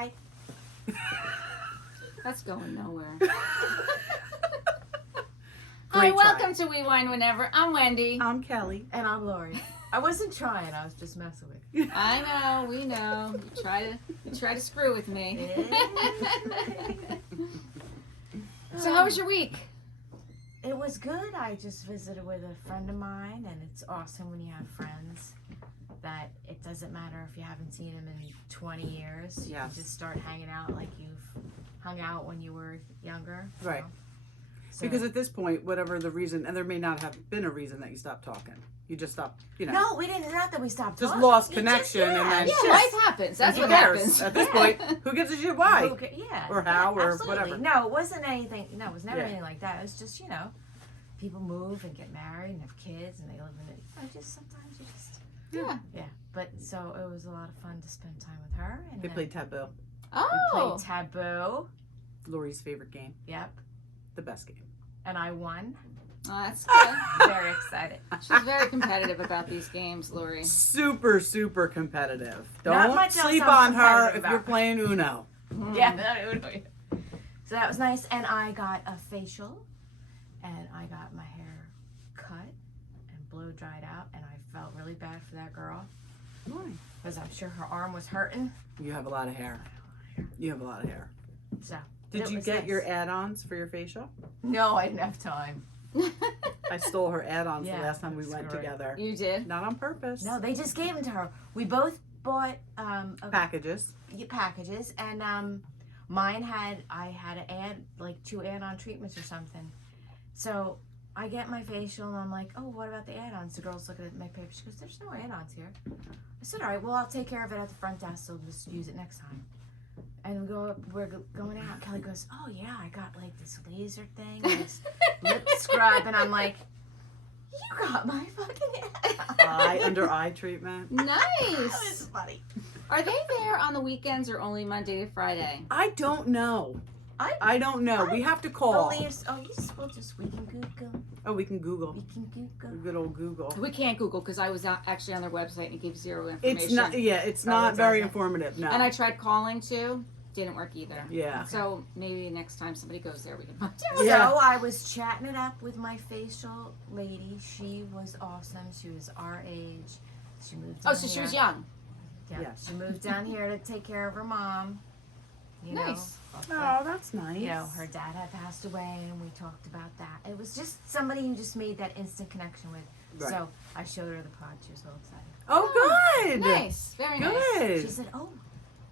Hi. That's going nowhere. Great Hi, welcome to We Wine Whenever. I'm Wendy. I'm Kelly. And I'm Lori. I wasn't trying. I was just messing with you. I know, we know. You try to screw with me. So how was your week? It was good. I just visited with a friend of mine, and it's awesome when you have friends that it doesn't matter if you haven't seen them in 20 years. You Yes. can just start hanging out like you've hung out when you were younger. Right. So, Because at this point, whatever the reason, and there may not have been a reason that you stopped talking. You just stopped, no, we didn't. Not that we stopped just talking. lost We connection just, and then Yeah, just, life happens. That's who what cares? happens. At this point, who gives a shit why? Okay, yeah. Or how, or absolutely. whatever. No, it wasn't anything. No, it was never Yeah. anything like that. It was just, people move and get married and have kids and they live in it. Just sometimes you just. Yeah. Yeah. But so it was a lot of fun to spend time with her. And They then played Taboo. we Oh. played Taboo. Lori's favorite game. Yep. The best game. And I won. Oh, that's good. Very excited. She's very competitive about these games, Lori. Super, super competitive. Not Don't much else sleep I'm on her competitive if about. you're playing Uno. Yeah. So that was nice. And I got a facial. And I got my hair cut and blow dried out. And I felt really bad for that girl. Why? Because I'm sure her arm was hurting. You have a lot of hair. You have a lot of hair. So. Did it you was get nice. your add-ons for your facial? No, I didn't have time. I stole her add-ons Yeah, the last time we that's went great. together. You did? Not on purpose. No, they just gave them to her. We both bought Packages. packages, and mine I had to add like 2 add-on treatments or something. So I get my facial, and I'm like, oh, what about the add-ons? The girl's looking at my paper. She goes, there's no add-ons here. I said, all right, well, I'll take care of it at the front desk, so just use it next time. And we're going out. Kelly goes, oh yeah, I got like this laser thing, and this lip scrub, and I'm like, you got my fucking add-on. Under eye treatment. That was Nice. funny. Are they there on the weekends or only Monday to Friday? I don't know. I don't know. We have to call. We can Google. Oh, we can Google. We can Google. Good old Google. We can't Google because I was actually on their website and it gave zero information. It's not. Yeah, it's Oh, not it very doesn't. informative. No. And I tried calling too. Didn't work either. Yeah. So maybe next time somebody goes there, we can find out. Yeah. So I was chatting it up with my facial lady. She was awesome. She was our age. She moved down Oh, so she here. was young. Yeah. Yes. She moved down here to take care of her mom. You Nice. Oh, that's nice. You know, her dad had passed away, and we talked about that. It was just somebody who just made that instant connection with. Right. So I showed her the pod. She was so excited. Oh, good. Nice. Very nice. Good. She said, oh,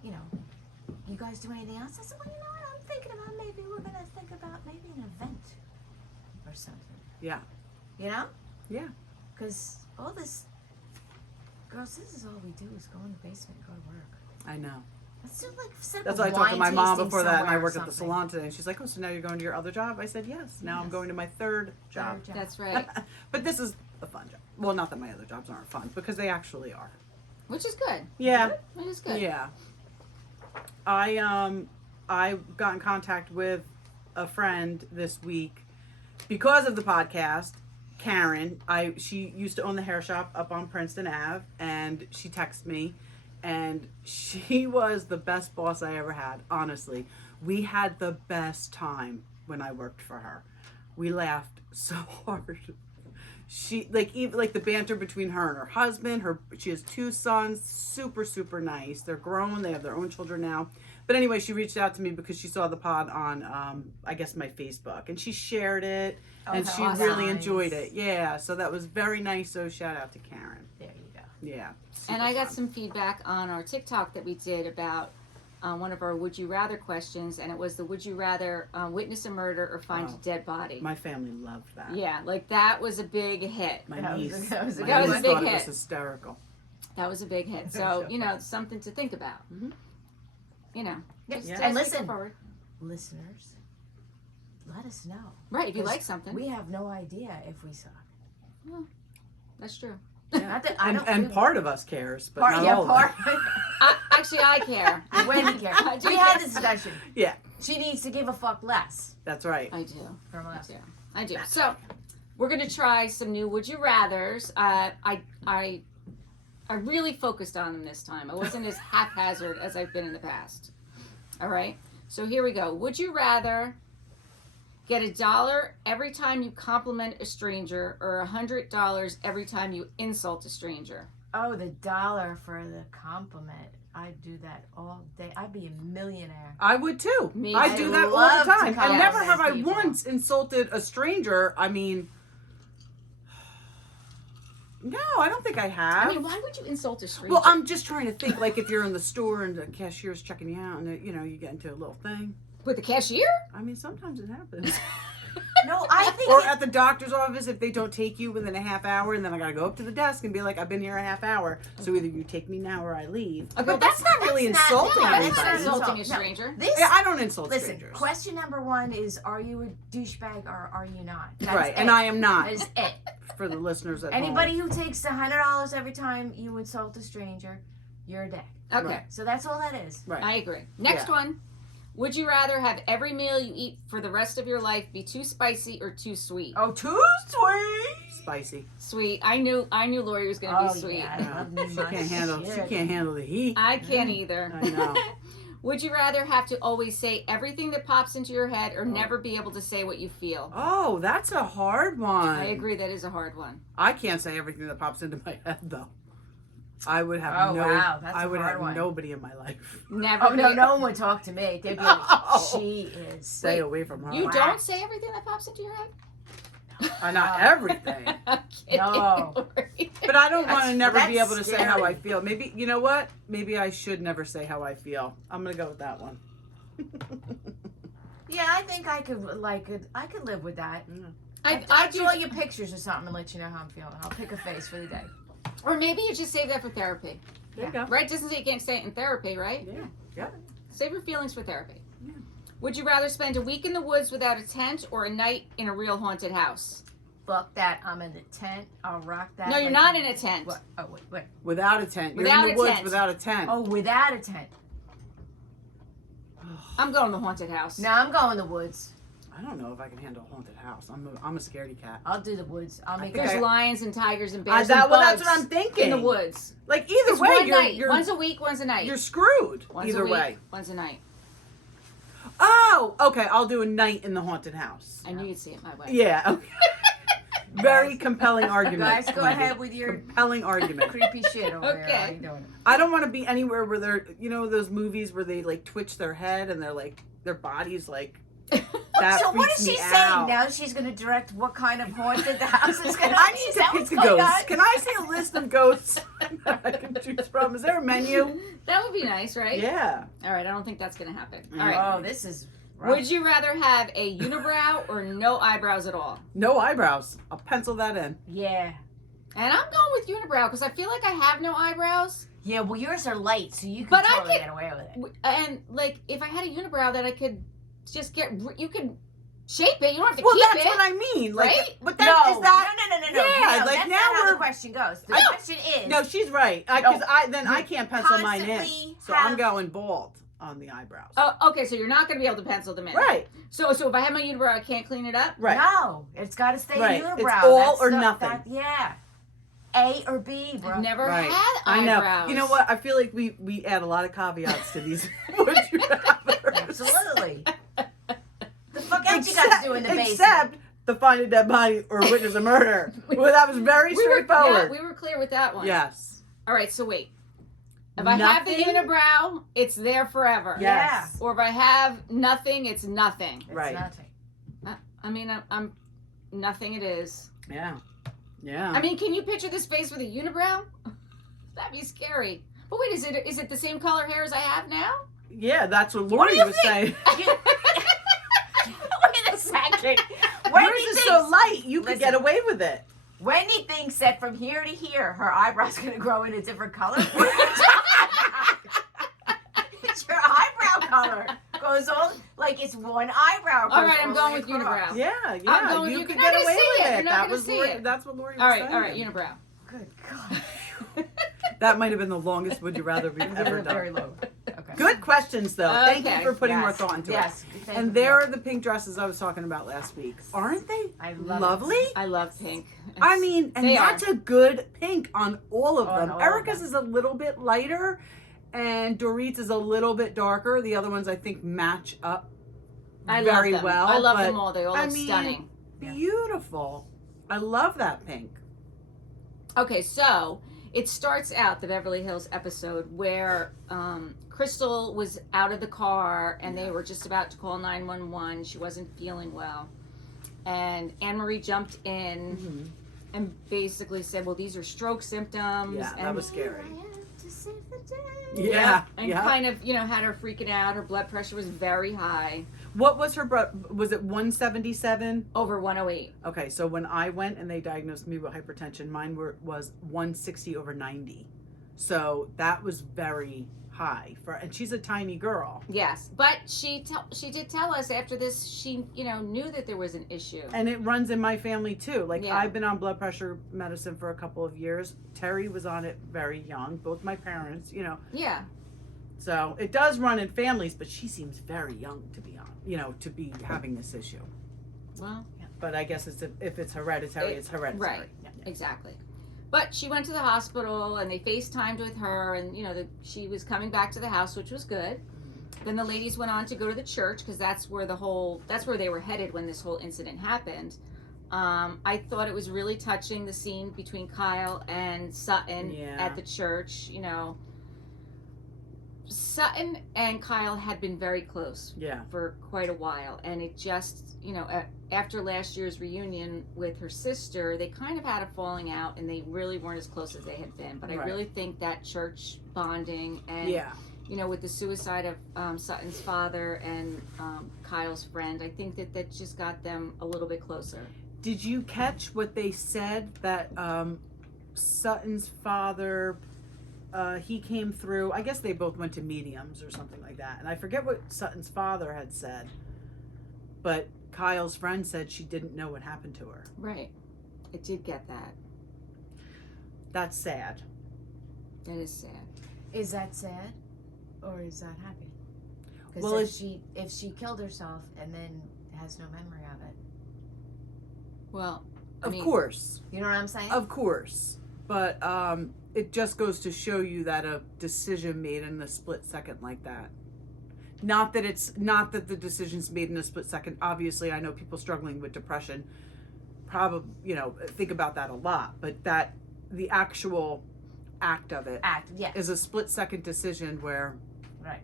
you guys do anything else? I said, well, what? I'm thinking about maybe we're going to think about maybe an event or something. Yeah. You know? Yeah. Because all this, girls, this is all we do is go in the basement and go to work. I know. Let's do like set That's up why a I talked to wine my mom tasting before that, and I somewhere or worked at the something. salon today. And she's like, "Oh, so now you're going to your other job?" I said, "Yes. Now I'm Yes. going to my third job." Third job. That's right. But this is a fun job. Well, not that my other jobs aren't fun, because they actually are. Which is good. Yeah. Which is good. Yeah. I got in contact with a friend this week because of the podcast. Karen, she used to own the hair shop up on Princeton Ave, and she texted me, and she was the best boss I ever had. Honestly, we had the best time when I worked for her. We laughed so hard. She even the banter between her and her husband. She has 2 sons, super nice. They're grown. They have their own children now. But anyway, she reached out to me because she saw the pod on I guess my Facebook, and she shared it, and that's she awesome. really enjoyed it. Yeah, so that was very nice. So shout out to Karen. There you go. Yeah. And I got fun. some feedback on our TikTok that we did about one of our Would You Rather questions, and it was the Would You Rather witness a murder or find Wow. a dead body? My family loved that. Yeah, like that was a big hit. My That was niece. a- that was a my good niece one. Big thought it hit. was hysterical. That was a big hit. So, So you know, something to think about. Mhm. You know. Yes. just And take it listen. forward. Listeners, let us know. Right, if you 'Cause like something. We have no idea if we suck. That's true. Not that I don't And feel- part of us cares, but part, not yeah, all part. of us. Actually, I care. Wendy cares. I do We had care. this discussion. Yeah, She needs to give a fuck less that's right. I do. from I us. do. I do. So, we're gonna try some new Would You Rather's. I really focused on them this time. I wasn't as haphazard as I've been in the past. All right. So here we go. Would you rather get $1 every time you compliment a stranger, or $100 every time you insult a stranger? Oh, the $1 for the compliment. I'd do that all day. I'd be a millionaire. I would too. Me I too. do that all Love the to time. And compliment never have I people. once insulted a stranger. I mean, no, I don't think I have. I mean, why would you insult a stranger? Well, I'm just trying to think, like, if you're in the store and the cashier's checking you out, and you know, you get into a little thing. With the cashier? I mean, sometimes it happens. No, I think Or at the doctor's office, if they don't take you within a half hour, and then I gotta go up to the desk and be like, I've been here a half hour, so either you take me now or I leave. Okay, But that's not really insulting No, that's anybody. not insulting a No. stranger. this. Yeah, I don't insult Listen, strangers. question number 1 is: are you a douchebag or are you not? That's Right, it. and I am not. That is it. For the listeners at Anybody home. who takes $100 every time you insult a stranger, you're a dick. Okay, Right. So that's all that is. Right. I agree. Next Yeah. one. Would you rather have every meal you eat for the rest of your life be too spicy or too sweet? Oh, too sweet. Spicy. Sweet. I knew Lori was going to be sweet. Yeah, I Yeah. love me She my can't handle. She shit. can't handle the heat. I can't either. I know. Would you rather have to always say everything that pops into your head, or Oh. never be able to say what you feel? Oh, that's a hard one. I agree, that is a hard one. I can't say everything that pops into my head though. I would have Oh, no. wow, that's I a would hard have one. nobody in my life. Never. Oh, no, be- no one would talk to me. They'd be like, No. she is. Stay away from her. You Wow. don't say everything that pops into your head? Not everything. I'm kidding, No. Lori. But I don't want to never be that's able to say how I scary. feel. Maybe you know what? Maybe I should never say how I feel. I'm gonna go with that one. Yeah, I think I could I could live with that. I I'd do, draw you pictures or something and let you know how I'm feeling. I'll pick a face for the day. or maybe you just save that for therapy. There you go. Right? Doesn't say you can't say it in therapy, right? Yeah. Yeah. Save your feelings for therapy. Yeah. Would you rather spend a week in the woods without a tent, or a night in a real haunted house? Fuck that. I'm in the tent. I'll rock that. No, you're like not a- in a tent. What? Oh, wait. Without a tent. You're Without in a the woods tent. without a tent. Oh, without a tent. I'm going to the haunted house. No, I'm going the woods. I don't know if I can handle a haunted house. I'm a scaredy cat. I'll do the woods. I'll make think There's it. lions and tigers and bears Well, and bugs that's what I'm thinking. in the woods. Like either It's way, one you're night. you're One's a week, one's a night. you're screwed. One's either a week, way. one's a night. Oh, okay. I'll do a night in the haunted house. I knew you'd see it my way. Yeah. Okay. Very compelling argument. Guys, go Wendy. ahead with your compelling argument. creepy shit over Okay. here. How you doing? I don't want to be anywhere where they're, you know, those movies where they like twitch their head and they're like their body's like that. So what freaks is she me saying out. now? She's going to direct what kind of haunted the house is going to I be? need Is to that pick what's the going ghosts. on? Can I see a list of ghosts that I can choose from? Is there a menu? That would be nice, right? Yeah. All right, I don't think that's going to happen. Mm. All right. Oh, this is rough. Would you rather have a unibrow or no eyebrows at all? No eyebrows. I'll pencil that in. Yeah. And I'm going with unibrow because I feel like I have no eyebrows. Yeah, well, yours are light, so you can But I totally could- get away with it. And like, if I had a unibrow, that I could just you could shape it. You don't have to Well, keep that's it. what I mean. Like, right? but that is that. No. Yeah, No, like that's now not how we're- the question goes. The I know. question is. No, she's right. Because No. I can't pencil mine in. Constantly So I'm have- going bald on the eyebrows. Oh, okay. So you're not going to be able to pencil them in. Right. So if I have my unibrow, I can't clean it up. Right. No, it's got to stay Right. unibrow. It's all That's or the- nothing. Yeah. A or B, bro. I've never Right. had I know. eyebrows. You know what? I feel like we add a lot of caveats to these. Would you rather? Absolutely. The fuck else you got to do in the basement? Except to find a dead body or witness a murder. Well, that was very straightforward. We were clear with that one. Yes. All right. So wait. If I have the Nothing? unibrow, it's there forever. Yes. Or if I have nothing, it's nothing. It's Right. nothing. I mean, I'm nothing. It is. Yeah. Yeah. I mean, can you picture this face with a unibrow? That'd be scary. But wait, is it the same color hair as I have now? yeah, that's what Lori you was think? saying. Wait a second. Yours Wendy is thinks, so light, you could Listen. get away with it. Wendy thinks that from here to here, her eyebrow's going to grow in a different color. It's your eyebrow color. Goes all, like it's one eyebrow. All right, goes I'm all going the with way across. unibrow. Yeah, yeah. I'm going- You you're could not get gonna away see with it. it. You're not That gonna was see Lori, it. that's what Lori was All saying. right, unibrow. Good God. That might have been the longest would you rather we've ever Very done. low. Okay. Good questions though. Thank you Okay. for putting more Yes. thought into it. Yes. Thank And you. there are the pink dresses I was talking about last week. Aren't they I love lovely? I love pink. I mean, and They that's a good pink on all of On them. all of Erika's them. is a little bit lighter, And Dorit's is a little bit darker. The other ones I think match up I very love them. well. I love but, them all. They all I look mean, stunning. Beautiful. I love that pink. Okay, so it starts out the Beverly Hills episode where Crystal was out of the car and they were just about to call 911. She wasn't feeling well. And Annemarie jumped in and basically said, well, these are stroke symptoms. Yeah, and that was scary. To save the day. Yeah. And kind of, had her freaking out. Her blood pressure was very high. What was her was it 177? Over 108. Okay, so when I went and they diagnosed me with hypertension, mine was 160/90. So that was very high and she's a tiny girl. Yes, but she did tell us after this she knew that there was an issue. And it runs in my family too. Like I've been on blood pressure medicine for a couple of years. Terry was on it very young. Both my parents, Yeah. So it does run in families, but she seems very young to be on, to be having this issue. Well, But I guess if it's hereditary, it's hereditary. Right. Yeah. Exactly. But she went to the hospital and they FaceTimed with her and, she was coming back to the house, which was good. Then the ladies went on to go to the church because that's where they were headed when this whole incident happened. I thought it was really touching, the scene between Kyle and Sutton at the church. Sutton and Kyle had been very close for quite a while. And it just, after last year's reunion with her sister, they kind of had a falling out and they really weren't as close as they had been. But I really think that church bonding and, with the suicide of Sutton's father and Kyle's friend, I think that just got them a little bit closer. Did you catch what they said that Sutton's father, he came through, I guess they both went to mediums or something like that. And I forget what Sutton's father had said, but Kyle's friend said she didn't know what happened to her. Right. I did get that. That's sad. That is sad. Is that sad, or is that happy? Because Well, if she killed herself and then has no memory of it, Well, Of course. you know what I'm saying? Of course. But it just goes to show you that a decision made in a split second like that. Not that the decision's made in a split second. Obviously, I know people struggling with depression probably, think about that a lot. But that the actual act of it is a split second decision where. Right.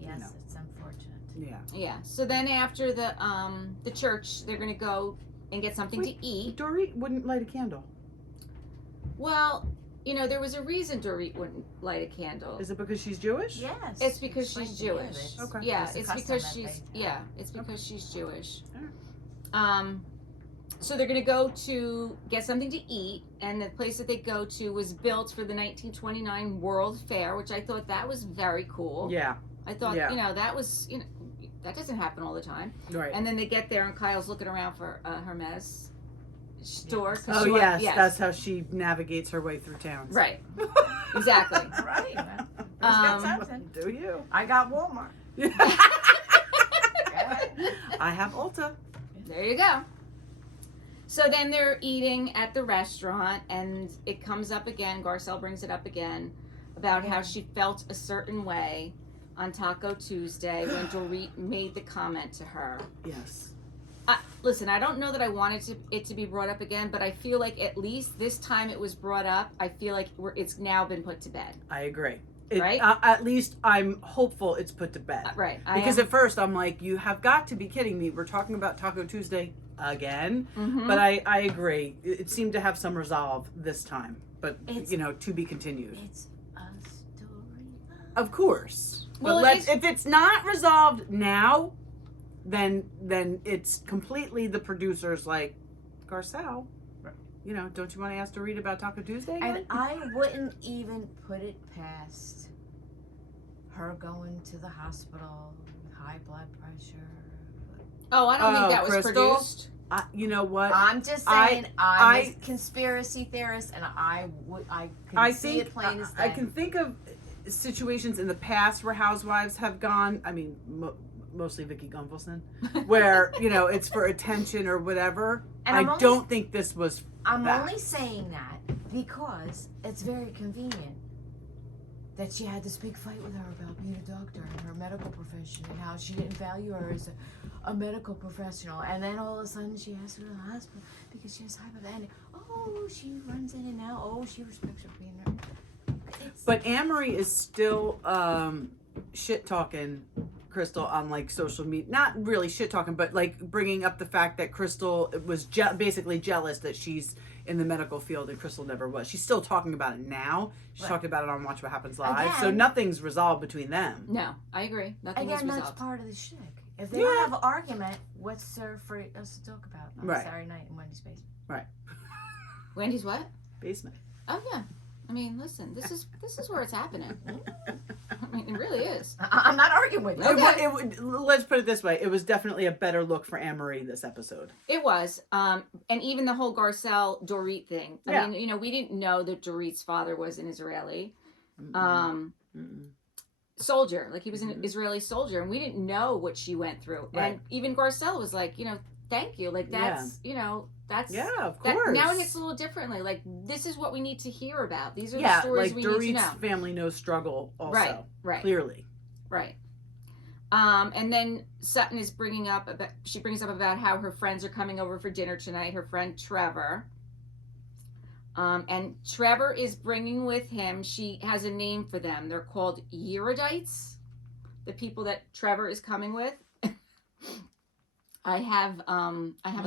Yes, it's unfortunate. Yeah. Yeah. So then after the church, they're going to go and get something to eat. Dorit wouldn't light a candle. Well, there was a reason Dorit wouldn't light a candle. Is it because she's Jewish? Yes. It's because Explain she's to me. Jewish. Okay. Yeah, It's a it's custom because that she's they have. it's because she's Jewish. Alright. So they're gonna go to get something to eat, and the place that they go to was built for the 1929 World Fair, which I thought that was very cool. Yeah. I thought Yeah. that was that doesn't happen all the time. Right. And then they get there, and Kyle's looking around for Hermes store. 'cause Oh she wants- yes, that's how she navigates her way through town. right. Exactly. Right. Well, got something. Do you? I got Walmart. I have Ulta. There you go. So then they're eating at the restaurant, and it comes up again. Garcelle brings it up again about how she felt a certain way on Taco Tuesday when Dorit made the comment to her. Yes. Listen, I don't know that I wanted it to be brought up again, but I feel like at least this time it was brought up. I feel like it's now been put to bed. I agree. Right? At least I'm hopeful it's put to bed. Right. Because at first I'm like, you have got to be kidding me. We're talking about Taco Tuesday again. Mm-hmm. But I agree. It seemed to have some resolve this time. But, It's- to be continued. It's a story. Of course. Well, But if it's not resolved now, then it's completely the producers like, Garcelle, don't you want to ask to read about Taco Tuesday again? And I wouldn't even put it past her going to the hospital with high blood pressure. Oh, I don't think that was Crystal? produced. You know what? I'm just saying, I'm I- a conspiracy theorist, and I can I see think it plain as day. I can think of situations in the past where housewives have gone. I mean, mostly Vicky Gunvalson, where it's for attention or whatever. And I don't think this was. I'm that. only saying that because it's very convenient. that she had this big fight with her about being a doctor and her medical profession and how she didn't value her as a medical professional. And then all of a sudden she has to go to the hospital because she has hypothermia. Oh, she runs in and out. Oh, she respects her being there. But Annemarie is still shit talking Crystal on like social media. Not really shit talking, but like bringing up the fact that Crystal was basically jealous that she's in the medical field and Crystal never was. She's still talking about it now. She's talking about it on Watch What Happens Live. Again, so nothing's resolved between them. No, I agree. Nothing is again, resolved. that's part of the shtick. If they don't have an argument, what's there for us to talk about on Right. Saturday night in Wendy's basement? Right. Wendy's what? Basement. Oh yeah. I mean, listen, this is where it's happening. I mean, it really is. I'm not arguing with you. Okay. Let's put it this way. It was definitely a better look for Annemarie this episode. It was. And even the whole Garcelle Dorit thing. I mean, you know, we didn't know that Dorit's father was an Israeli soldier. Like he was an Israeli soldier, and we didn't know what she went through. Right. And even Garcelle was like, you know, thank you. Like that's, you know, that's of course. Now it hits a little differently. Like this is what we need to hear about. These are the Yeah, stories like we Dorit's need to know. family knows struggle also. Right. Clearly. Right. And then Sutton is brings up about how her friends are coming over for dinner tonight. Her friend Trevor. And Trevor is bringing with him. She has a name for them. They're called Eurodites. The people that Trevor is coming with. I have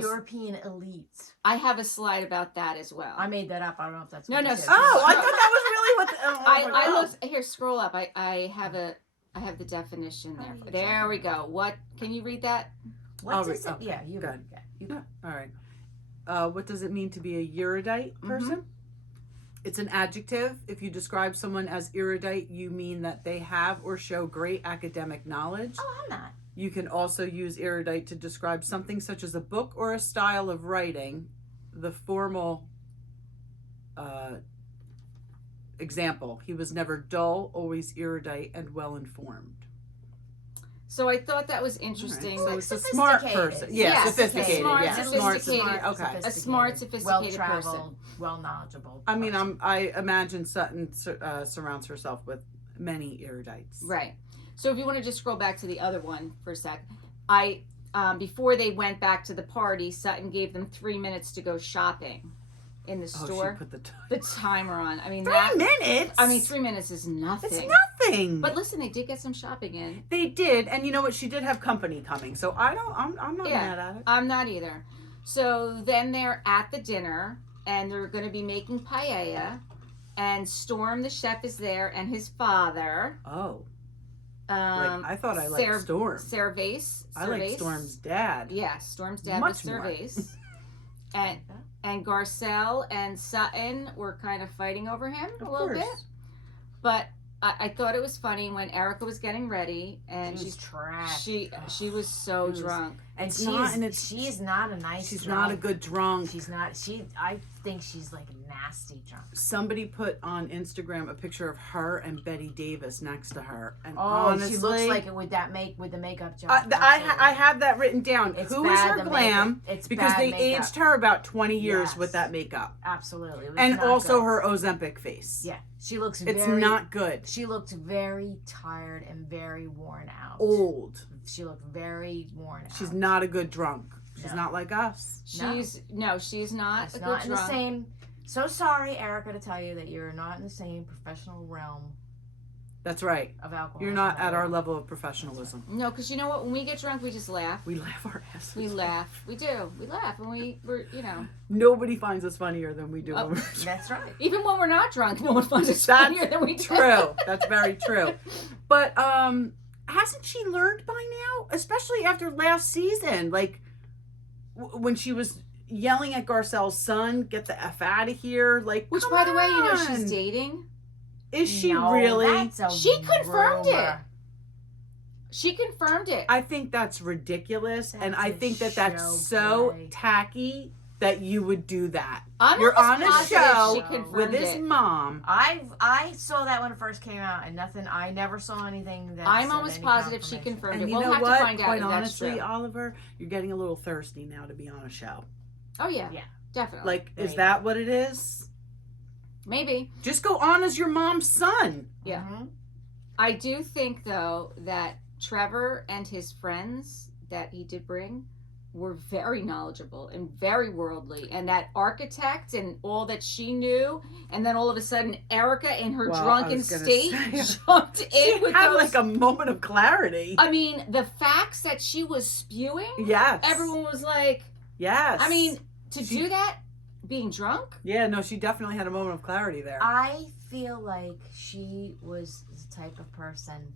European elites. I have a slide about that as well. I made that up. I don't know if that's No, what no. you said. Oh, I thought that was really what. I looked here. Scroll up. I have the definition there. There we go. What can you read that? What does it? Yeah, you Good. You Yeah. All right. What does it mean to be a Eurodite person? It's an adjective. If you describe someone as erudite, you mean that they have or show great academic knowledge. Oh, I'm not. You can also use erudite to describe something such as a book or a style of writing. The formal example, he was never dull, always erudite, and well-informed. So I thought that was interesting. Right. Like So it's a smart person. Yeah, sophisticated. Smart, Yeah, sophisticated. Okay. A smart, sophisticated well-traveled, person. well-knowledgeable. I mean, I imagine Sutton surrounds herself with many erudites. Right. So if you want to just scroll back to the other one for a sec, before they went back to the party, Sutton gave them 3 minutes to go shopping in the store. She put the timer on. I mean, 3 minutes. I mean, 3 minutes is nothing. It's nothing. But listen, they did get some shopping in. They did, and you know what? She did have company coming, so I'm not mad at it. I'm not either. So then they're at the dinner, and they're going to be making paella, and Storm, the chef, is there, and his father. Oh. I thought I liked Storm. Cervase. I like Storm's dad. Yeah, Storm's dad Much was Cervase. and Garcelle and Sutton were kind of fighting over him a little bit. But I thought it was funny when Erika was getting ready and she's trash. She was so drunk. And she's not a nice She's drunk. not a good drunk. She's not. I think she's like a nasty drunk. Somebody put on Instagram a picture of her and Betty Davis next to her, and Oh, honestly, she looks like it with the makeup job. I have that written down. It's Who is bad, her the glam? makeup. It's because bad they makeup. aged her about 20 years Yes. with that makeup. Absolutely. It was And not also good. her Ozempic face. Yeah, she looks. It's very, not good. She looked very tired and very worn out. Old. She looked very worn out. She's not a good drunk. She's No. not like us. She's not It's a not good in the drunk. same. So sorry, Erika, to tell you that you're not in the same professional realm That's right. of alcohol. You're not at our level of professionalism. No, because you know what? When we get drunk, we just laugh. We laugh our asses. We laugh. We do. We laugh, and we're Nobody finds us funnier than we do. When we're drunk. That's right. even when we're not drunk, no one finds us That's funnier than we do. True. That's very true. But hasn't she learned by now? Especially after last season, like when she was yelling at Garcelle's son, "Get the F out of here!" Like, Which, come by the way, you know on. she's dating. Is she No, really? that's a She confirmed it. rumor. She confirmed it. I think that's ridiculous, and That's I a think that that's show so play. tacky that you would do that. You're on a show she confirmed with his it. mom. I saw that when it first came out, and I never saw anything that. I'm said almost any positive she confirmation. confirmed And it. you We'll know have what? to find out Quite if that's honestly, true. Oliver, you're getting a little thirsty now to be on a show. Oh yeah, Yeah. definitely. Like, is Right. that what it is? Maybe. Just go on as your mom's son. Yeah. Mm-hmm. I do think, though, that Trevor and his friends that he did bring were very knowledgeable and very worldly, and that architect and all that she knew, and then all of a sudden Erika in her drunken state jumped in with had those, like a moment of clarity. I mean, the facts that she was spewing. Yes. Everyone was like, yes. I mean, to do that being drunk. Yeah, no, she definitely had a moment of clarity there. I feel like she was the type of person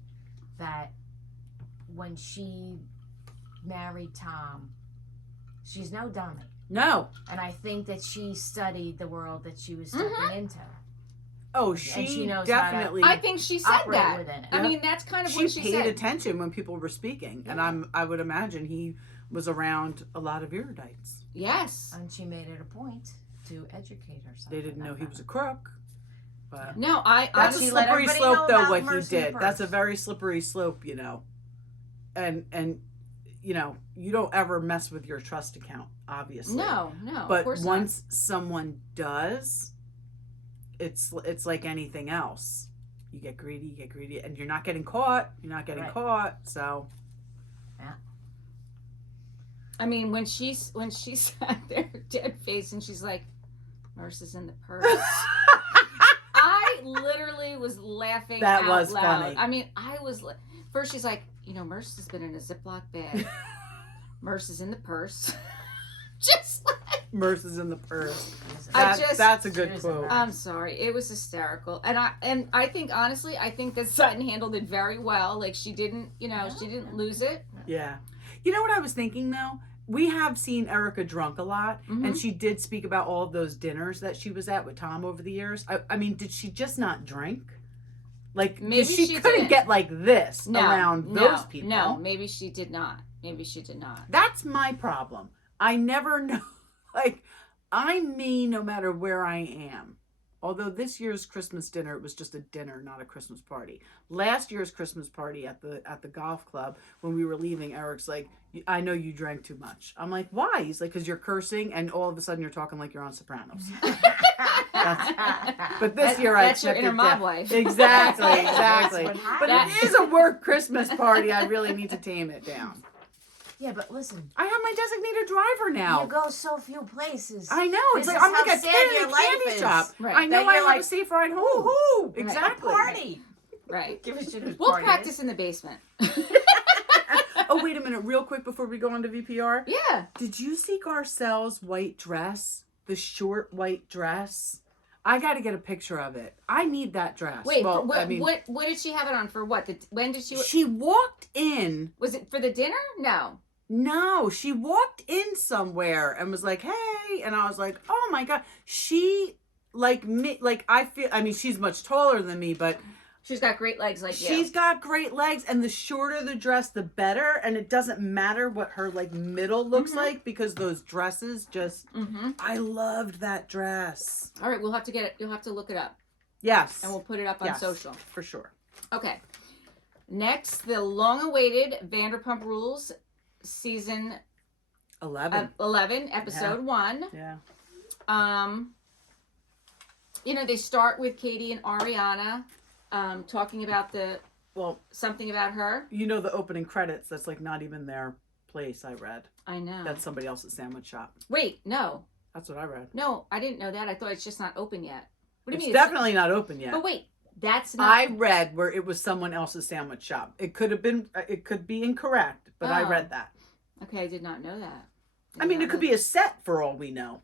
that when she married Tom, she's no dummy. No. And I think that she studied the world that she was stepping into. Oh, she knows definitely. I think she said operate that. within it. I mean, that's kind of she what she paid said. attention when people were speaking, and I would imagine he was around a lot of Eurodites. Yes. And she made it a point to educate herself. They didn't know he was a crook. But No, that's a She let slippery everybody slope, know though. about What he Mercy did. That's a first. very slippery slope, you know. And you know, you don't ever mess with your trust account, obviously. No, of But course once someone does, it's like anything else. You get greedy, and you're not getting caught. You're not getting caught. So, I mean, when she sat there dead face and she's like, "Mercy's in the purse," I literally was laughing. That out was loud. funny. I mean, first she's like, you know, Mercy's been in a Ziploc bag. Mercy's in the purse. Just like, Mercy's in the purse. that's a good quote. I'm sorry, it was hysterical, and I think honestly, I think that Sutton handled it very well. Like she didn't lose it. Yeah. You know what I was thinking though? We have seen Erika drunk a lot, and she did speak about all of those dinners that she was at with Tom over the years. I mean, did she just not drink? Like, Maybe she couldn't didn't. get like this around those people. No, maybe she did not. Maybe she did not. That's my problem. I never know. Like, I'm me no matter where I am. Although this year's Christmas dinner, it was just a dinner, not a Christmas party. Last year's Christmas party at the golf club, when we were leaving, Eric's like, I know you drank too much. I'm like, why? He's like, because you're cursing, and all of a sudden you're talking like you're on Sopranos. But this year that's I your kept inner it mob down. wife. Exactly. But That- it is a work Christmas party. I really need to tame it down. Yeah, but listen. I have my designated driver now. You go so few places. I know. It's This like is I'm like how a sad kid in your a life candy is. shop. Right. I know That I you're have a like, safe ride home. Woohoo! Exactly. A party. Right. Give a shit whose We'll party it practice is. in the basement. Oh, wait a minute, real quick before we go on to VPR. Yeah. Did you see Garcelle's white dress? The short white dress? I got to get a picture of it. I need that dress. Wait, well, what, I mean, what did she have it on for? What? When did she? she walked in. Was it for the dinner? No. No, she walked in somewhere and was like, "Hey," and I was like, "Oh my god." She like me, like I feel. I mean, she's much taller than me, but She's got great legs like you. she's got great legs, and the shorter the dress, the better. And it doesn't matter what her like middle looks like because those dresses just. I loved that dress. All right, we'll have to get it. You'll have to look it up, Yes, and we'll put it up on Yes. social. for sure. Okay. Next, the long-awaited Vanderpump Rules season 11. 11, episode 1. Yeah. You know, they start with Katie and Ariana talking about something about her. You know the opening credits. That's like not even their place. I read. I know. That's somebody else's sandwich shop. Wait, no, That's what I read. I didn't know that. I thought it's just not open yet. What do you It's mean? definitely not open yet. But wait, that's not. I read where it was someone else's sandwich shop. It could have been. It could be incorrect, but I Oh. read that. Okay, I did not know that. I mean, it could be a set for all we know.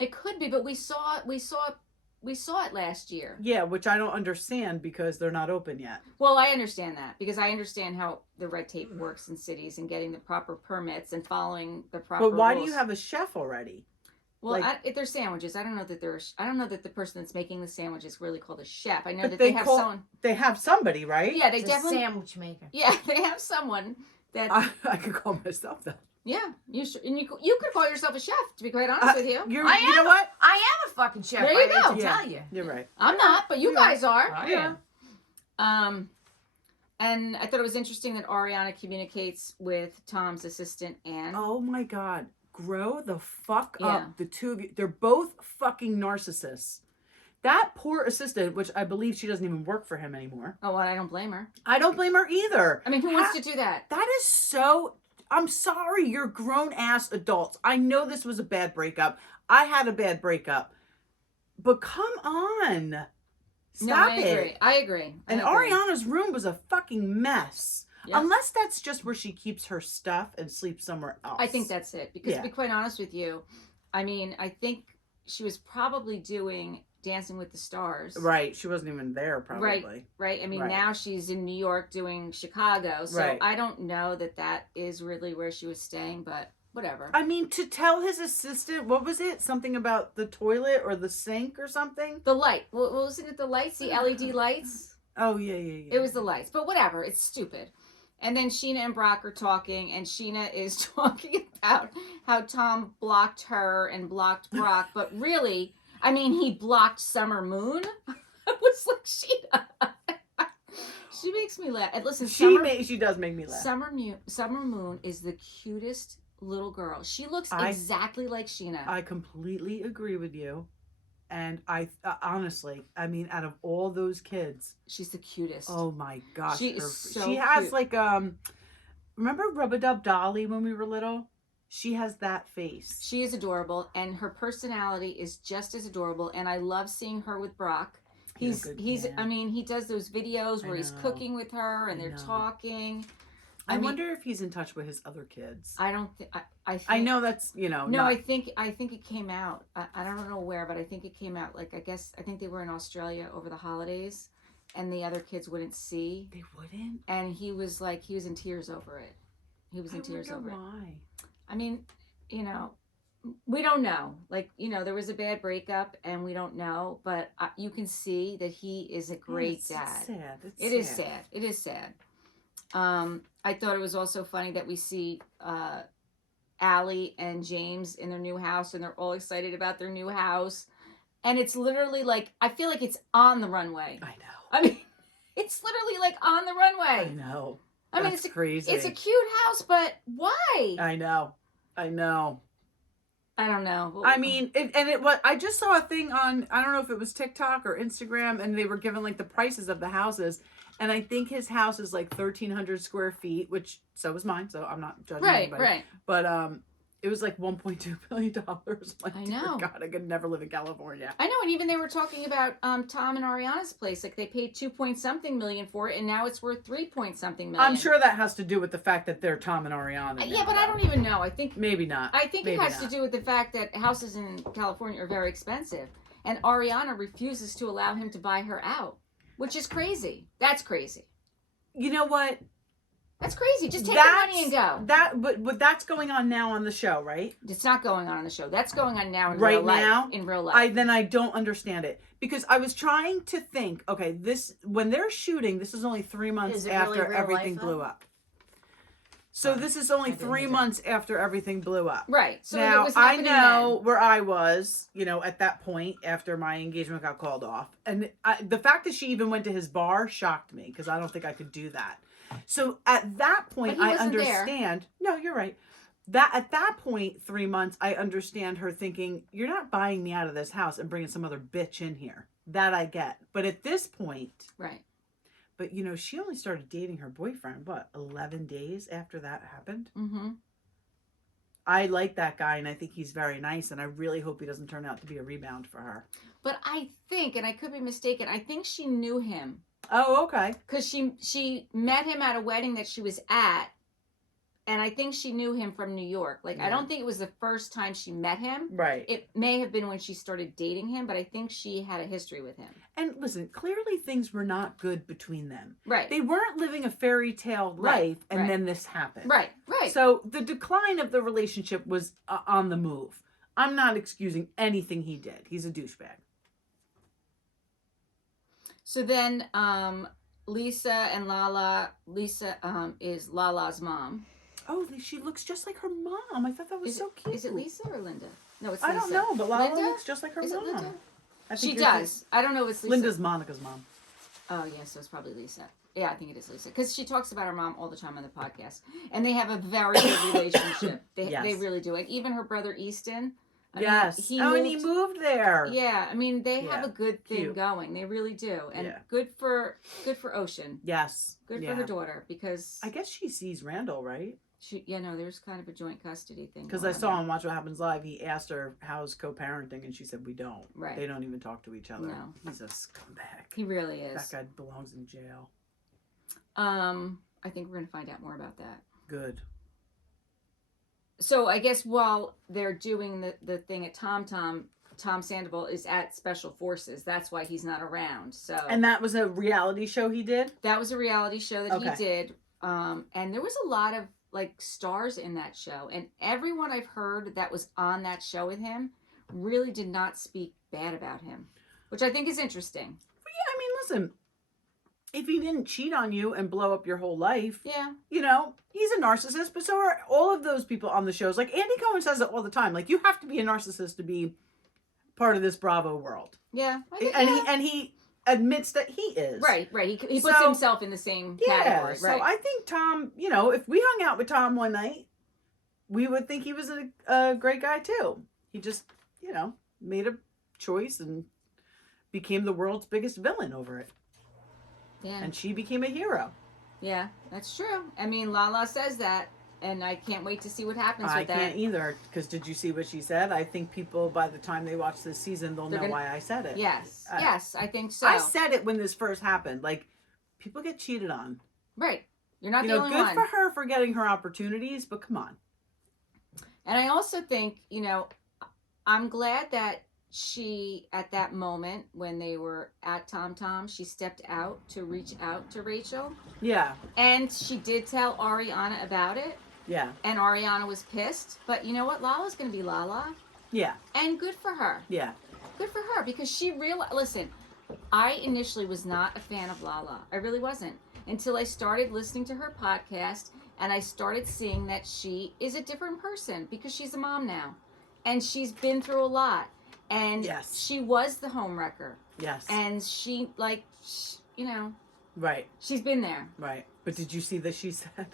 It could be, but we saw it last year. Yeah, which I don't understand because they're not open yet. Well, I understand that because I understand how the red tape works in cities and getting the proper permits and following the proper But why rules. do you have a chef already? Well, like- if they're sandwiches, I don't know that I don't know that the person that's making the sandwich is really called a chef. I know But that they they have call- someone. They have somebody, right? Yeah, they It's definitely. a sandwich maker. Yeah, they have someone that. I could call myself that. Yeah, you should, and you could call yourself a chef. To be quite honest with you, You I know am. what? I am a fucking chef. There you I need go. to Yeah. tell you. You're right. I'm not, but you guys are. I Yeah. am. And I thought it was interesting that Ariana communicates with Tom's assistant Anne. Oh my God. Grow the fuck Yeah. up. The two of you. They're both fucking narcissists. That poor assistant, which I believe she doesn't even work for him anymore. Oh, well, I don't blame her. I don't blame her either. I mean, who wants to do that? That is so... I'm sorry, you're grown-ass adults. I know this was a bad breakup. I had a bad breakup. But come on. Stop it. I agree. And Ariana's room was a fucking mess. Yep. Unless that's just where she keeps her stuff and sleeps somewhere else. I think that's it. Because to be quite honest with you, I mean, I think she was probably doing Dancing with the Stars. Right. She wasn't even there, probably. Right. I mean, now she's in New York doing Chicago. So I don't know that is really where she was staying, but whatever. I mean, to tell his assistant, what was it? Something about the toilet or the sink or something? The light. What wasn't it? The lights? The LED lights? Oh, yeah. It was the lights. But whatever. It's stupid. And then Sheena and Brock are talking, and Sheena is talking about how Tom blocked her and blocked Brock. But really, I mean, he blocked Summer Moon. I was like, Sheena. She makes me laugh. And listen, she does make me laugh. Summer Moon is the cutest little girl. She looks exactly like Sheena. I completely agree with you. And I honestly, I mean, out of all those kids, she's the cutest. Oh my gosh, she is so She has cute. like remember Rub-a-Dub Dolly when we were little? She has that face. She is adorable, and her personality is just as adorable. And I love seeing her with Brock. He's I mean, he does those videos where he's cooking with her and they're talking. I wonder if he's in touch with his other kids. I don't think. I know that's No, I think it came out. I don't know where, but I think it came out. Like I think they were in Australia over the holidays, and the other kids wouldn't see. They wouldn't. And he was in tears over it. He was in tears over it. Why? I mean, we don't know. There was a bad breakup, and we don't know. But you can see that he is a great dad. Sad. It is sad. It is sad. I thought it was also funny that we see Allie and James in their new house, and they're all excited about their new house. And it's literally I feel like it's on the runway. I know. I mean, it's literally on the runway. I know. I mean, it's crazy. It's a cute house, but why? I know. I don't know. I mean, I just saw a thing on, I don't know if it was TikTok or Instagram, and they were giving the prices of the houses. And I think his house is 1,300 square feet, which so is mine. So I'm not judging anybody. Right. But it was $1.2 billion. I know. Dear God, I could never live in California. I know, and even they were talking about Tom and Ariana's place. They paid $2-point-something million for it, and now it's worth $3-point-something million. I'm sure that has to do with the fact that they're Tom and Ariana. Yeah, but I don't even know. I think maybe not. I think it has to do with the fact that houses in California are very expensive, and Ariana refuses to allow him to buy her out, which is crazy. That's crazy. You know what? That's crazy. Just take your money and go. But that's going on now on the show, right? It's not going on the show. That's going on now in real life. Now? In real life. Then I don't understand it. Because I was trying to think, okay, when they're shooting, this is only 3 months after everything blew up. So this is only 3 months after everything blew up. Right. So now, it was I know where I was, at that point after my engagement got called off. And the fact that she even went to his bar shocked me because I don't think I could do that. So at that point, I understand. There. No, you're right. At that point, 3 months, I understand her thinking, you're not buying me out of this house and bringing some other bitch in here. That I get. But at this point. Right. But, she only started dating her boyfriend, 11 days after that happened? Mm-hmm. I like that guy, and I think he's very nice, and I really hope he doesn't turn out to be a rebound for her. But I think, and I could be mistaken, I think she knew him. Oh, okay. Because she met him at a wedding that she was at, and I think she knew him from New York. I don't think it was the first time she met him. Right. It may have been when she started dating him, but I think she had a history with him. And listen, clearly things were not good between them. Right. They weren't living a fairy tale life, and then this happened. Right. So the decline of the relationship was on the move. I'm not excusing anything he did. He's a douchebag. So then Lisa and Lala. Lisa is Lala's mom. Oh, she looks just like her mom. I thought that was so cute. Is it Lisa or Linda? No, it's Lisa. I don't know, but Lala Linda? looks just like her mom. Linda? I think she does. I don't know if it's Lisa. Linda's Monica's mom. Oh, yeah, so it's probably Lisa. Yeah, I think it is Lisa. Because she talks about her mom all the time on the podcast. And they have a very good relationship. They really do. And even her brother Easton, Yes. And he moved there. Yeah, I mean, they have a good thing going. They really do. And good for Ocean. Yes. Good for her daughter, because I guess she sees Randall, right? There's kind of a joint custody thing. Because I saw on Watch What Happens Live, he asked her how's co-parenting, and she said we don't. Right. They don't even talk to each other. No. He's a scumbag. He really is. That guy belongs in jail. I think we're gonna find out more about that. Good. So I guess while they're doing the thing at Tom Sandoval is at Special Forces. That's why he's not around. So. And that was a reality show he did? That was a reality show that he did. And there was a lot of stars in that show. And everyone I've heard that was on that show with him really did not speak bad about him, which I think is interesting. But yeah, I mean, listen, if he didn't cheat on you and blow up your whole life, he's a narcissist, but so are all of those people on the shows. Like, Andy Cohen says it all the time. Like, you have to be a narcissist to be part of this Bravo world. Yeah. And he admits that he is. Right. He puts himself in the same category. Right. So I think Tom, if we hung out with Tom one night, we would think he was a great guy too. He just, made a choice and became the world's biggest villain over it. Yeah. And she became a hero. Yeah, that's true. I mean, Lala says that, and I can't wait to see what happens with that. I can't either, because did you see what she said? I think people, by the time they watch this season, they'll know why I said it. Yes, yes, I think so. I said it when this first happened. Like, people get cheated on. Right. You're not the only one. Good for her for getting her opportunities, but come on. And I also think, I'm glad that she, at that moment when they were at Tom, she stepped out to reach out to Rachel. Yeah. And she did tell Ariana about it. Yeah. And Ariana was pissed. But you know what? Lala's going to be Lala. Yeah. And good for her. Yeah. Good for her, because she realized, listen, I initially was not a fan of Lala. I really wasn't. Until I started listening to her podcast and I started seeing that she is a different person because she's a mom now. And she's been through a lot. And she was the homewrecker. Yes. And she, right. She's been there. Right. But did you see that she said,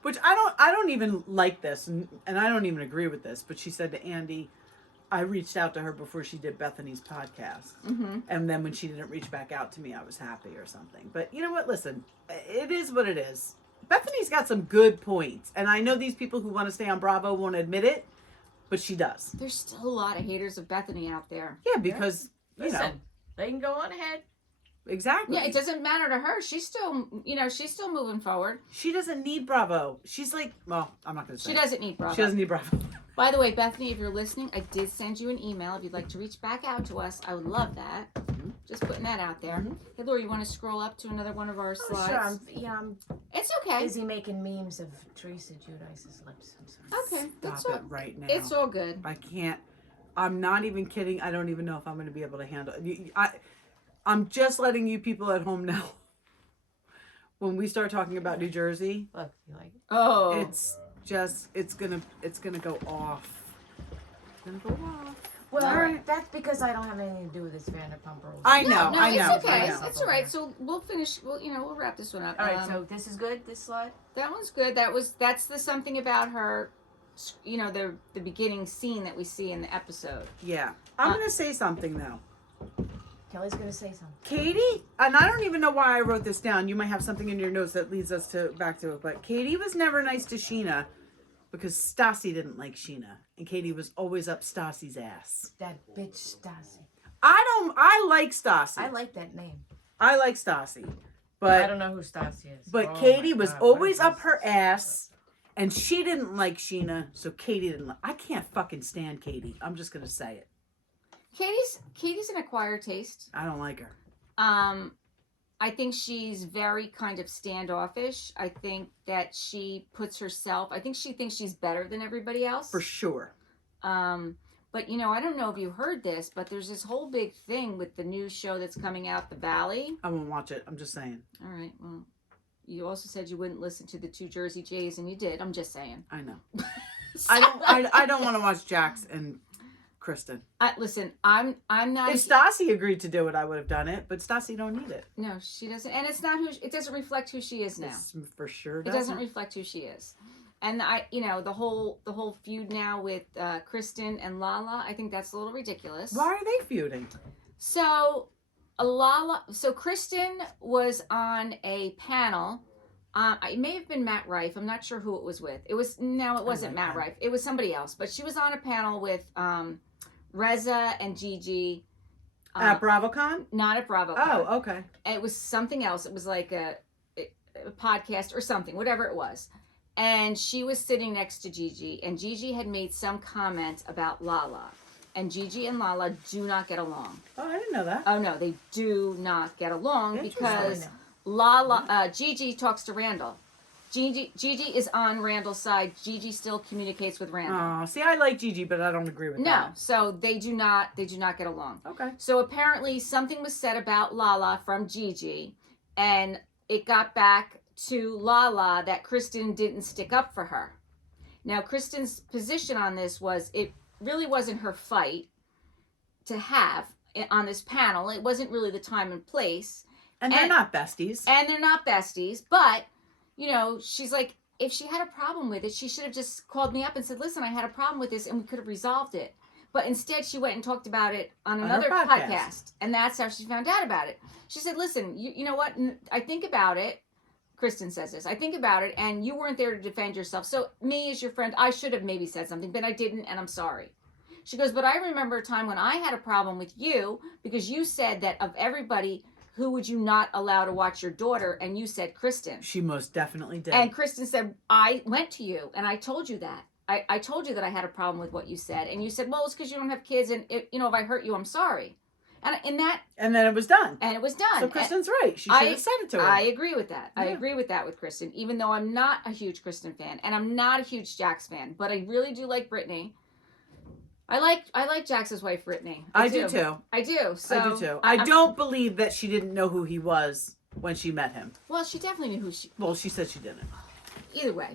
which I don't even like this, and I don't even agree with this, but she said to Andy, I reached out to her before she did Bethany's podcast. Mm-hmm. And then when she didn't reach back out to me, I was happy or something. But you know what? Listen, it is what it is. Bethany's got some good points. And I know these people who want to stay on Bravo won't admit it, but she does. There's still a lot of haters of Bethany out there. Yeah, because, they can go on ahead. Exactly. Yeah, it doesn't matter to her. She's still, she's still moving forward. She doesn't need Bravo. She's like, well, I'm not going to say She doesn't need Bravo. She doesn't need Bravo. By the way, Bethany, if you're listening, I did send you an email. If you'd like to reach back out to us, I would love that. Mm-hmm. Just putting that out there. Mm-hmm. Hey, Laura, you want to scroll up to another one of our slides? Sure. It's okay. Busy making memes of Teresa Giudice's lips. I'm sorry. Okay. Stop it right now. It's all good. I can't. I'm not even kidding. I don't even know if I'm going to be able to handle it. I'm just letting you people at home know. When we start talking about New Jersey, look, you like it? Oh, it's gonna go off. It's gonna go off. Well, that's because I don't have anything to do with this Vanderpump Rules. I know. It's okay. It's all right. So we'll finish. We'll wrap this one up. All right. So this is good. This slide. That one's good. That's the something about her. The beginning scene that we see in the episode. Yeah, I'm gonna say something though. Kelly's going to say something. Katie, and I don't even know why I wrote this down. You might have something in your notes that leads us back to it. But Katie was never nice to Sheena because Stassi didn't like Sheena. And Katie was always up Stassi's ass. That bitch Stassi. I like Stassi. I like that name. I like Stassi. But I don't know who Stassi is. But Katie was always up her ass. And she didn't like Sheena. So Katie didn't like. I can't fucking stand Katie. I'm just going to say it. Katie's an acquired taste. I don't like her. I think she's very kind of standoffish. I think that she puts herself. I think she thinks she's better than everybody else. For sure. But I don't know if you heard this, but there's this whole big thing with the new show that's coming out, The Valley. I won't watch it. I'm just saying. All right. Well, you also said you wouldn't listen to the two Jersey Jays, and you did. I'm just saying. I know. I don't want to watch Jax and Kristen. Listen, I'm not. If Stassi agreed to do it, I would have done it. But Stassi don't need it. No, she doesn't, and it's not who. It doesn't reflect who she is now. It's for sure. It doesn't reflect who she is, And the whole feud now with Kristen and Lala, I think that's a little ridiculous. Why are they feuding? So Kristen was on a panel. It may have been Matt Rife. I'm not sure who it was with. It wasn't Matt Rife. It was somebody else. But she was on a panel with Reza and Gigi. At BravoCon? Not at BravoCon. Oh, okay. It was something else. It was like a podcast or something, whatever it was. And she was sitting next to Gigi, and Gigi had made some comment about Lala. And Gigi and Lala do not get along. Oh, I didn't know that. Oh, no, they do not get along because Gigi talks to Randall. Gigi is on Randall's side. Gigi still communicates with Randall. Oh, see, I like Gigi, but I don't agree with that. No, so they do not get along. Okay. So apparently something was said about Lala from Gigi, and it got back to Lala that Kristen didn't stick up for her. Now, Kristen's position on this was it really wasn't her fight to have on this panel. It wasn't really the time and place. And they're not besties. And they're not besties, but she's like, if she had a problem with it, she should have just called me up and said, listen, I had a problem with this and we could have resolved it. But instead she went and talked about it on another podcast. And that's how she found out about it. She said, listen, you know what? I think about it. Kristen says this. I think about it and you weren't there to defend yourself. So me as your friend, I should have maybe said something, but I didn't and I'm sorry. She goes, but I remember a time when I had a problem with you because you said that of everybody, who would you not allow to watch your daughter? And you said Kristen. She most definitely did. And Kristen said, I went to you and I told you that. I told you that I had a problem with what you said. And you said, well, it's because you don't have kids. And, if I hurt you, I'm sorry. And then it was done. And it was done. So Kristen's right. She should have said it to her. I agree with that. Yeah. I agree with that with Kristen, even though I'm not a huge Kristen fan. And I'm not a huge Jax fan. But I really do like Brittany. I like Jax's wife, Brittany. I do too. I do. So I do too. I don't believe that she didn't know who he was when she met him. Well, she definitely knew who she... Well, she said she didn't. Either way,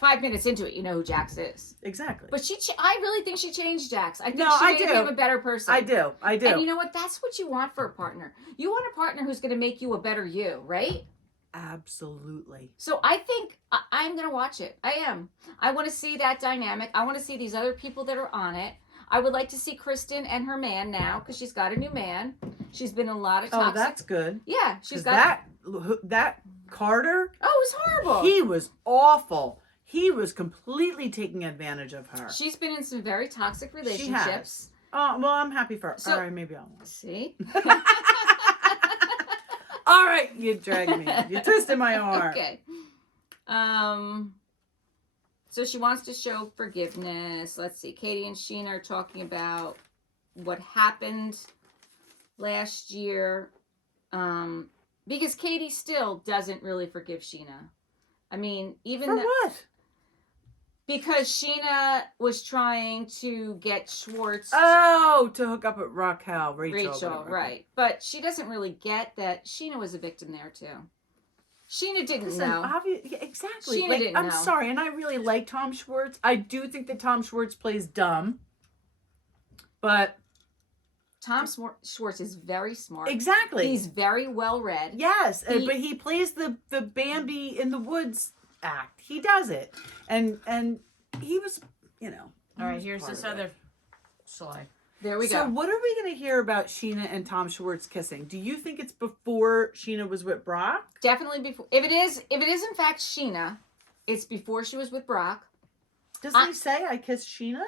5 minutes into it, you know who Jax is. Exactly. But I really think she changed Jax. I think she made him a better person. I do. And you know what? That's what you want for a partner. You want a partner who's going to make you a better you, right? Absolutely. So I think I'm going to watch it. I am. I want to see that dynamic. I want to see these other people that are on it. I would like to see Kristen and her man now because she's got a new man. She's been in a lot of toxic... Oh, that's good. Yeah. She's got... That Carter... Oh, it was horrible. He was awful. He was completely taking advantage of her. She's been in some very toxic relationships. She has. Oh, well, I'm happy for her. So, all right, maybe I'll watch. See? All right, you dragged me. You twisted my arm. Okay. So she wants to show forgiveness. Let's see. Katie and Sheena are talking about what happened last year. Because Katie still doesn't really forgive Sheena. I mean, even for what? Because Sheena was trying to get Schwartz. Oh, to hook up with Rachel, right. But she doesn't really get that Sheena was a victim there, too. Sheena didn't know. Exactly. Sheena didn't know. I'm sorry, and I really like Tom Schwartz. I do think that Tom Schwartz plays dumb. But... Tom Schwartz is very smart. Exactly. He's very well read. Yes, but he plays the Bambi in the Woods act. He does it. And he was, All right, here's this other slide. There we go. So what are we going to hear about Sheena and Tom Schwartz kissing? Do you think it's before Sheena was with Brock? Definitely before. If it is in fact Sheena, it's before she was with Brock. Doesn't he say, I kissed Sheena?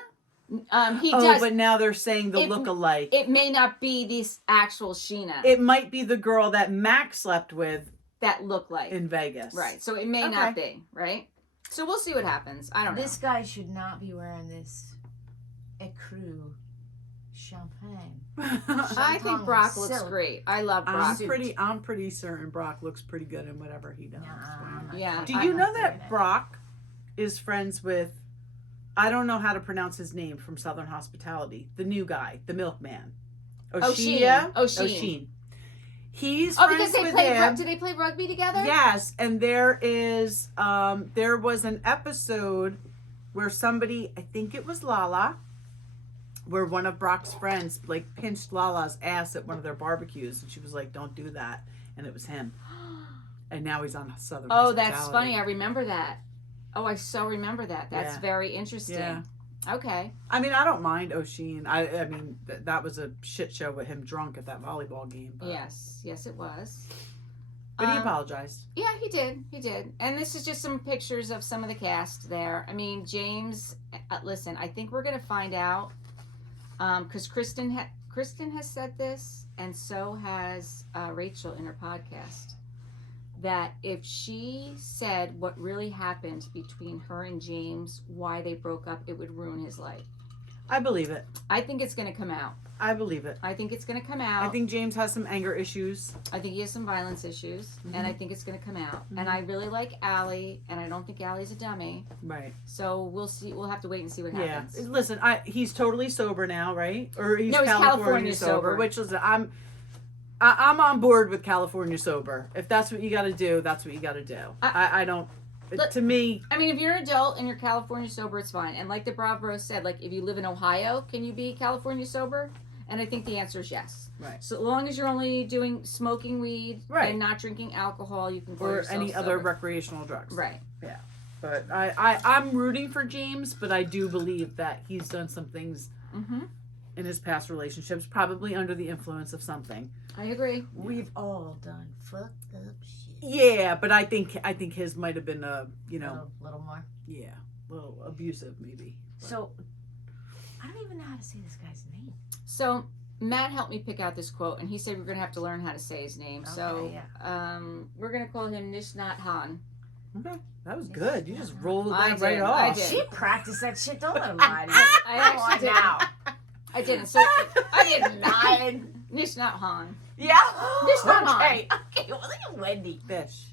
He does. But now they're saying the look-alike. It may not be this actual Sheena. It might be the girl that Mac slept with. That looked like. In Vegas. Right. So it may not be, right? So we'll see what happens. I don't know. This guy should not be wearing this ecru champagne. I think Brock looks great. I love Brock. I'm pretty certain Brock looks pretty good in whatever he does. Yeah. Do you know that Brock is friends with... I don't know how to pronounce his name from Southern Hospitality. The new guy, the milkman. O'Sheen. He's friends with him. Do they play rugby together? Yes, and there was an episode where somebody, I think it was Lala, where one of Brock's friends pinched Lala's ass at one of their barbecues, and she was like, "Don't do that," and it was him. And now he's on Southern Hospitality. That's funny. I remember that. Oh, I so remember that. That's very interesting. Yeah. Okay. I mean, I don't mind O'Sheen. I mean, that was a shit show with him drunk at that volleyball game. But, Yes, it was. But he apologized. Yeah, he did. And this is just some pictures of some of the cast there. I mean, James, listen, I think we're going to find out, because Kristen has said this, and so has Rachel in her podcast, that if she said what really happened between her and James, why they broke up, it would ruin his life. I believe it. I think it's going to come out. I believe it. I think it's going to come out. I think James has some anger issues. I think he has some violence issues, and I think it's going to come out. And I really like Allie, and I don't think Allie's a dummy. Right. So we'll see. We'll have to wait and see what happens. Yeah. Listen, he's totally sober now, right? Or he's California sober. Which is I'm on board with California sober. If that's what you got to do, that's what you got to do. I don't. To me, I mean, if you're an adult and you're California sober, it's fine. And like the Bravo said, like if you live in Ohio, can you be California sober? And I think the answer is yes. Right. So long as you're only smoking weed and not drinking alcohol, you can call yourself any sober. other recreational drugs. Right. Yeah. But I'm rooting for James, but I do believe that he's done some things in his past relationships, probably under the influence of something. I agree. We've all done fucked up shit. Yeah, but I think his might have been a little more. Yeah, a little abusive maybe. But. So I don't even know how to say this guy's name. So Matt helped me pick out this quote, and he said we're going to have to learn how to say his name. Okay, so we're going to call him Nishnat Han. Okay, that was good. You just rolled I that right did. off. I did. She practiced that shit. Don't let him lie. I actually did. Now. I didn't. So I didn't lie. Nishnat Han. Yeah. Nishnat Han. Okay. Well, look at Wendy. Fish.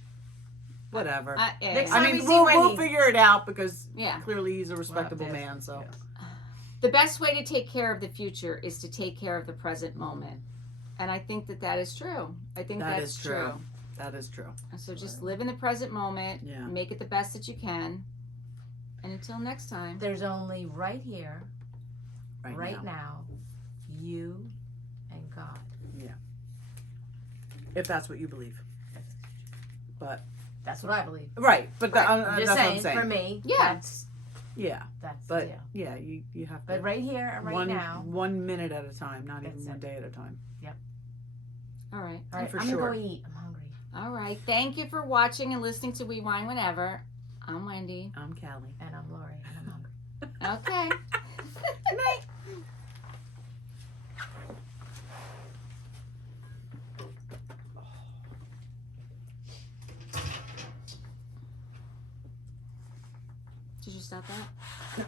Whatever. Next I time mean, we see we'll Wendy. figure it out because Yeah. clearly he's a respectable man. So. Yes. The best way to take care of the future is to take care of the present moment. And I think that is true. I think That that's is true. That is true. So just live in the present moment. Yeah. Make it the best that you can. And until next time. There's only right here, right now. now, you and God. Yeah. If that's what you believe. But. That's what I believe. Right. But I'm that's just what saying, I'm saying. for me, Yeah. that's But the deal. yeah, you have to. But right here and right now. 1 minute at a time, not even That's one it. day at a time. All right. All right, for I'm sure. gonna go eat. I'm hungry. All right. Thank you for watching and listening to We Wine Whenever. I'm Wendy. I'm Callie. And I'm Lori. And I'm hungry. Okay. Good night. Did you stop that?